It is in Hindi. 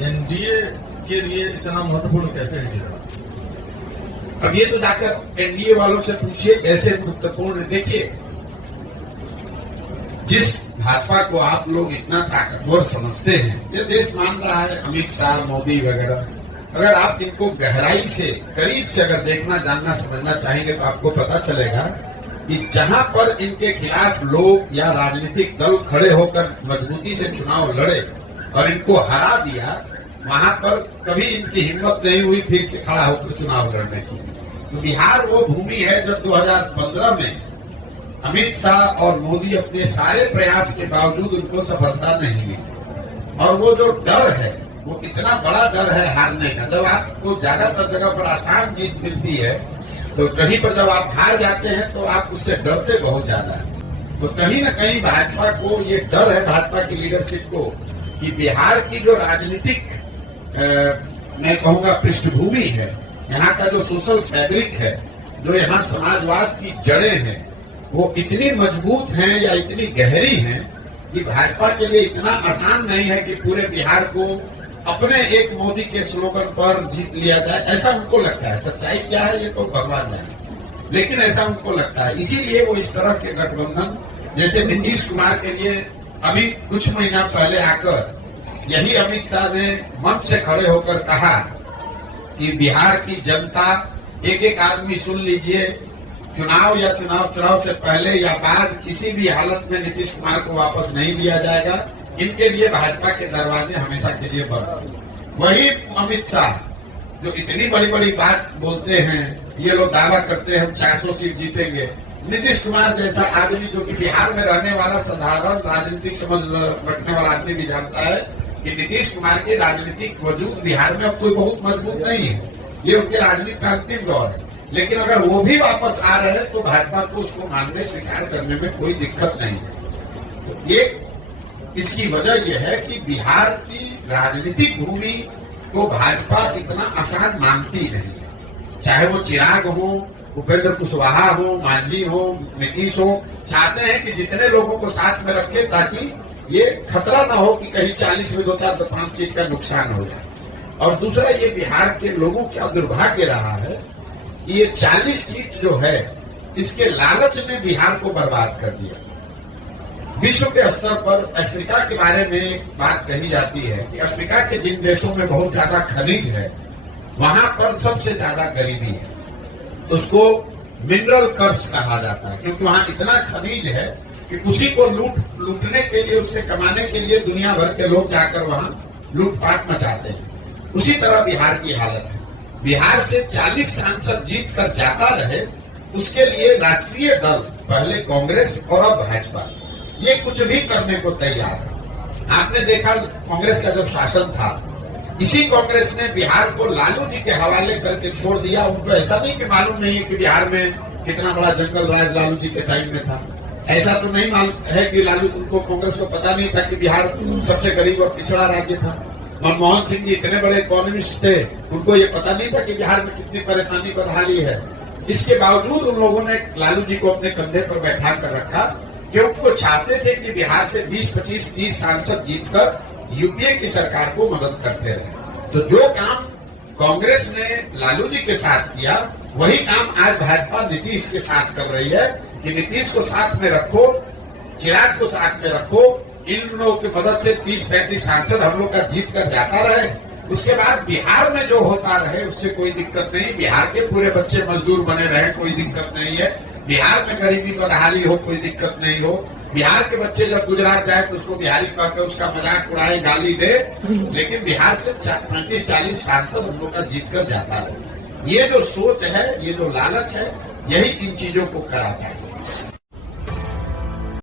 एनडीए के लिए इतना महत्वपूर्ण कैसे है चुनाव? अब ये तो जाकर एनडीए वालों से पूछिए कैसे महत्वपूर्ण। देखिए, जिस भाजपा को आप लोग इतना ताकतवर समझते हैं, ये देश मान रहा है, अमित शाह, मोदी वगैरह, अगर आप इनको गहराई से, करीब से अगर देखना, जानना, समझना चाहेंगे तो आपको पता चलेगा कि जहां पर इनके खिलाफ लोग या राजनीतिक दल खड़े होकर मजबूती से चुनाव लड़े और इनको हरा दिया, वहां पर कभी इनकी हिम्मत नहीं हुई फिर से खड़ा होकर चुनाव लड़ने की। तो बिहार वो भूमि है जब 2015 में अमित शाह और मोदी अपने सारे प्रयास के बावजूद उनको सफलता नहीं मिली। और वो जो डर है, वो इतना बड़ा डर है हारने का। जब आपको ज्यादातर जगह पर आसान जीत मिलती है, तो कहीं पर जब आप हार जाते हैं तो आप उससे डरते बहुत ज्यादा है। तो कहीं न कहीं भाजपा को ये डर है, भाजपा की लीडरशिप को, कि बिहार की जो राजनीतिक मैं कहूंगा पृष्ठभूमि है, यहाँ का जो सोशल फैब्रिक है, जो यहाँ समाजवाद की जड़ें हैं, वो इतनी मजबूत हैं या इतनी गहरी हैं कि भाजपा के लिए इतना आसान नहीं है कि पूरे बिहार को अपने एक मोदी के स्लोगन पर जीत लिया जाए। ऐसा उनको लगता है। सच्चाई क्या है ये तो भगवान जाने, लेकिन ऐसा उनको लगता है। इसीलिए वो इस तरह के गठबंधन, जैसे नीतीश कुमार के लिए अभी कुछ महीना पहले आकर यही अमित शाह ने मंच से खड़े होकर कहा कि बिहार की जनता, एक एक आदमी सुन लीजिए, चुनाव से पहले या बाद किसी भी हालत में नीतीश कुमार को वापस नहीं लिया जाएगा। इनके लिए भाजपा के दरवाजे हमेशा के लिए बंद। वही अमित शाह जो इतनी बड़ी बड़ी बात बोलते हैं, ये लोग दावा करते हैं हम 400 सीट जीतेंगे। नीतीश कुमार जैसा आदमी जो कि बिहार में रहने वाला साधारण राजनीतिक समझ रखने वाला आदमी भी जानता है कि नीतीश कुमार के राजनीतिक वजूद बिहार में अब कोई बहुत मजबूत नहीं है। ये उनके राजनीति का अंतिम दौर है। लेकिन अगर वो भी वापस आ रहे हैं तो भाजपा को उसको मानने, स्वीकार करने में कोई दिक्कत नहीं है। तो ये इसकी वजह यह है कि बिहार की राजनीतिक भूमि को भाजपा इतना आसान मानती नहीं। चाहे वो चिराग हो, उपेंद्र कुशवाहा हो, मांझी हो, नीतीश हो, चाहते हैं कि जितने लोगों को साथ में रखे ताकि ये खतरा न हो कि कहीं 40 में 2-5 सीट का नुकसान हो जाए। और दूसरा, ये बिहार के लोगों का दुर्भाग्य रहा है कि ये 40 सीट जो है, इसके लालच ने बिहार को बर्बाद कर दिया। विश्व के स्तर पर अफ्रीका के बारे में बात कही जाती है कि अफ्रीका के जिन देशों में बहुत ज्यादा खनिज है, वहां पर सबसे ज्यादा गरीबी है। उसको मिनरल कर्स कहा जाता है, क्योंकि वहां इतना खनिज है कि उसी को लूटने के लिए, उससे कमाने के लिए दुनिया भर के लोग जाकर वहां लूटपाट मचाते हैं। उसी तरह बिहार की हालत है। बिहार से 40 सांसद जीत कर जाता रहे, उसके लिए राष्ट्रीय दल, पहले कांग्रेस और अब भाजपा, ये कुछ भी करने को तैयार है। आपने देखा कांग्रेस का जब शासन था, इसी कांग्रेस ने बिहार को लालू जी के हवाले करके छोड़ दिया। उनको ऐसा नहीं कि मालूम नहीं है कि बिहार में कितना बड़ा जंगल राज लालू जी के टाइम में था। ऐसा तो नहीं मालूम है कि लालू, उनको कांग्रेस को पता नहीं था कि बिहार सबसे गरीब और पिछड़ा राज्य था। मनमोहन सिंह जी इतने बड़े इकोनॉमिस्ट थे, उनको ये पता नहीं था कि बिहार में कितनी परेशानी बदहाली है। इसके बावजूद उन लोगों ने लालू जी को अपने कंधे पर बैठा कर रखा, क्योंकि वो चाहते थे कि बिहार से 20, 25, 30 सांसद जीतकर यूपीए की सरकार को मदद करते रहे। तो जो काम कांग्रेस ने लालू जी के साथ किया, वही काम आज भाजपा नीतीश के साथ कर रही है कि नीतीश को साथ में रखो, चिराग को साथ में रखो, इन लोगों की मदद से 30-35 सांसद हम लोग का जीत कर जाता रहे। उसके बाद बिहार में जो होता रहे उससे कोई दिक्कत नहीं। बिहार के पूरे बच्चे मजदूर बने रहे, कोई दिक्कत नहीं है। बिहार में गरीबी बदहाली हो, कोई दिक्कत नहीं हो। बिहार के बच्चे जब गुजरात जाए तो उसको बिहारी कहकर उसका मजाक उड़ाए, गाली दे, लेकिन बिहार से 35-40 सांसद हम लोग का जीत कर जाता है। ये जो सोच है, ये जो लालच है, यही इन चीजों को कराता है।